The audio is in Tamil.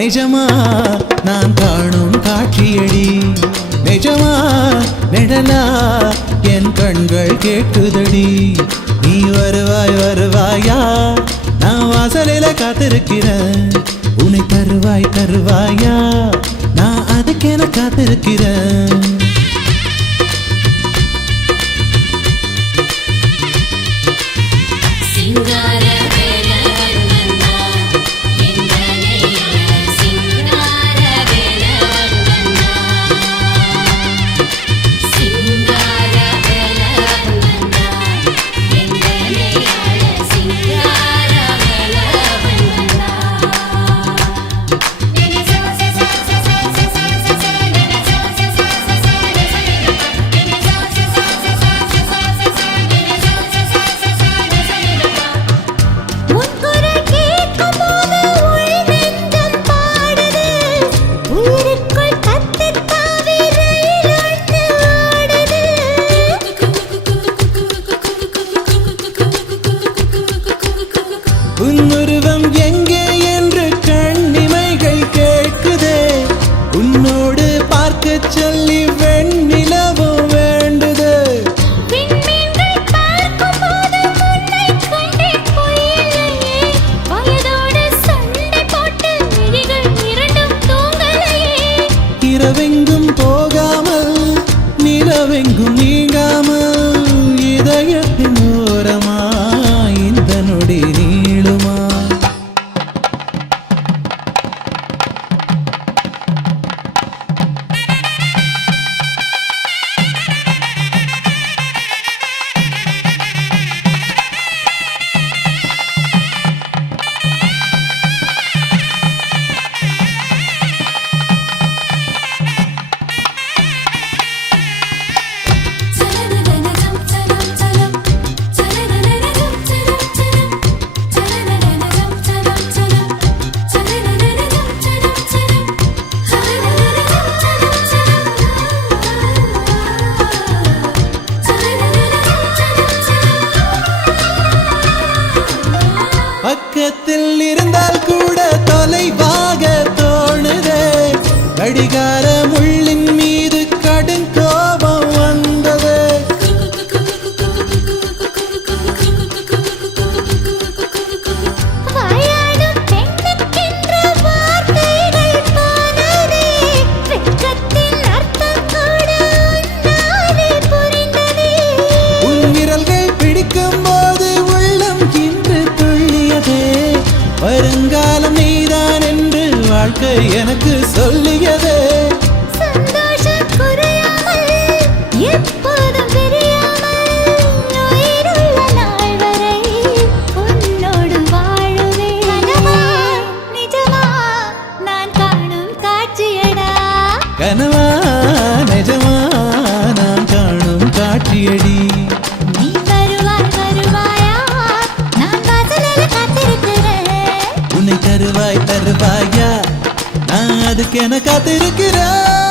நிஜமா நான் காணும் காட்சியடி நிஜமா நிழலா என் கண்கள் கேட்குதடி நீ வருவாய் வருவாயா நான் வாசலில காத்திருக்கிறேன் உன்னை தருவாய் தருவாயா நான் அதுக்கென காத்திருக்கிறேன் உன்னுருவம் எங்கே என்று கண்ணிமைகள் கேட்குதே உன்னோடு பார்க்க சொல்லி வெண்ணிலவும் வேண்டுது இரவெங்கும் போகாமல் நிலவெங்கும் நீங்காமல் இதயத்தின் ஓரமா இந்த நொடி நீளுமா பக்கத்தில் இருந்தால் கூட தொலைவாக தோணுதே கடிகார முள்ளின் மீது கடும் கோபம் வந்தது உன் விரல்கள் பிடிக்கும் போது உள்ளம் இன்று துள்ளியதே வருங்காலம் நீதான் என்று வாழ்க்கை எனக்கு சொல்லியதே சந்தோஷம் குறையாமல் எப்போதும் பிரியாமல் உயிருள்ள நாள் வரை உன்னோடு வாழுவேன் கனவா நிஜமா நான் காணும் காட்சியடா கனவா நிஜமா நான் காணும் காட்சியடி நீ வருவாய் வருவாயா நான் வாசலில் காத்திருக்கிறேன் உன்னை தருவாய் தருவாயா நான் அதுக்கென காத்திருக்கிறேன்